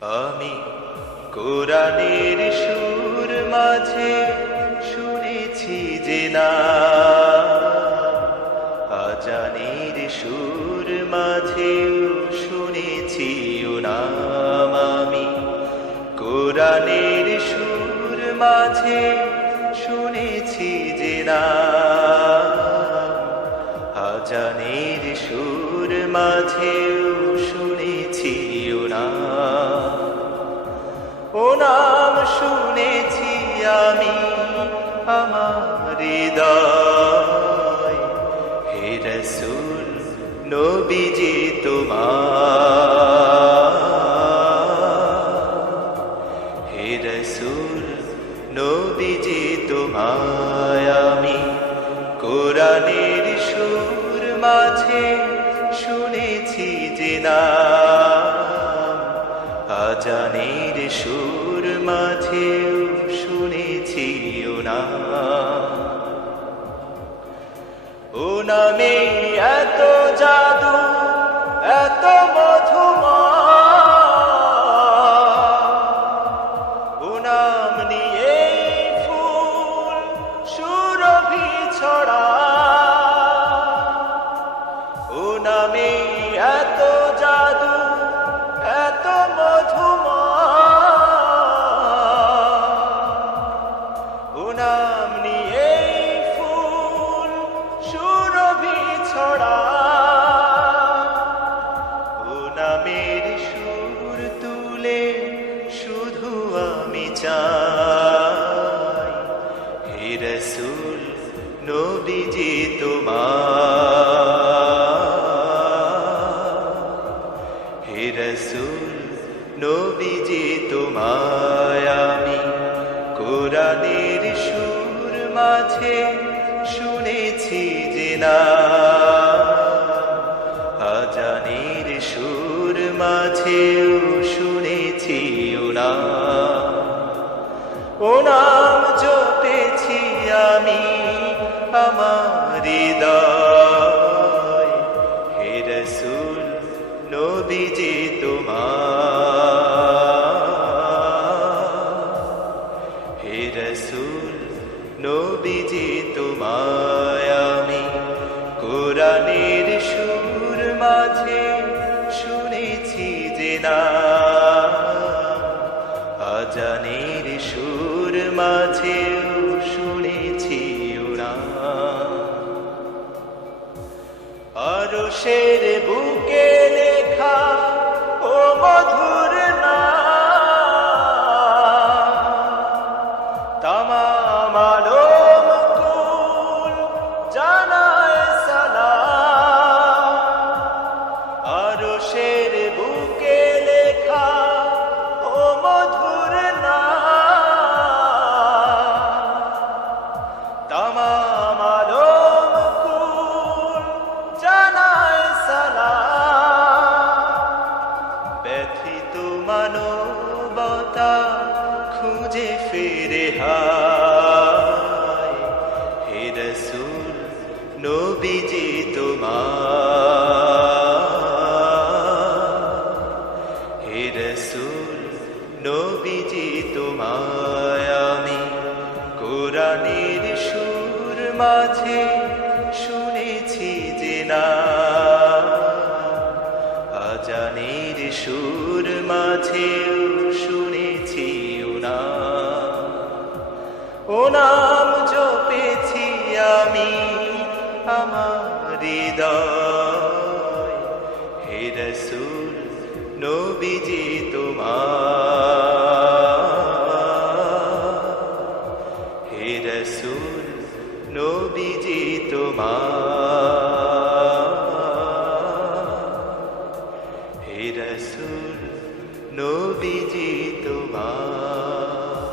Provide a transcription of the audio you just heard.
আমি কোরআনের সুর মাঝে শুনেছি যে না, আজানের সুর মাঝেও শুনেছি ও নাম। আমি কোরআনের সুর মাঝে শুনেছি যে না, আজানের সুর মাঝেও শুনেছি ও নাম। ও নাম শুনেছি আমি আমার হৃদয়, হে রাসূল নবীজি তোমার, হে রাসূল নবীজি তোমায় আমি কোরআনের সুর মাঝে শুনেছি যে না, আজানের সুর মাঝেও শুনেছি ও নাম। ও নামে এত জাদু, এত মধুময়, ও নাম নিয়ে ফুল সুরভি ছড়ায়। ও নামে এত জাদু, এত মধুময়, ও নাম নিয়ে ফুল সুরভি ছড়ায়। ও নামের সুর তুলে শুধু আমি চাই, হে রাসূল নবীজি তোমার, হে রাসূল নবীজি তোমায় আমি কোরআনের সুর মাঝে শুনেছি যে না, আজানের সুর মাঝেও শুনেছি ও নাম। ও নাম জপেছি আমি আমার হৃদয়, হে রাসূল নবীজি তোমার, হে রাসূল নবীজি তোমায় আমি কোরআনের সুর মাঝে শুনেছি যে না, আজানের সুর মাঝেও শুনেছি ও নাম। আরশের বুকে লেখা ও মধুর নাম, তামাম আলম কুল জানায় সালাম। আরশের বুকে লেখা ও মধুর নাম, তামাম আলম কুল জানায় সালাম। ব্যথিত মানবতা খুঁজে ফিরে হায়, হে রাসূল নবীজি তোমার, হে রাসূল নবীজি তোমায় আমি কোরআনের সুর মাঝে শুনেছি যে না, আজানের সুর মাঝেও শুনেছি ও নাম। ও নাম জপেছি আমি আমার হৃদয়, হে রাসূল নবীজি তোমার, হে রাসূল নবীজি তোমার, হে রাসূল নবীজি তোমার।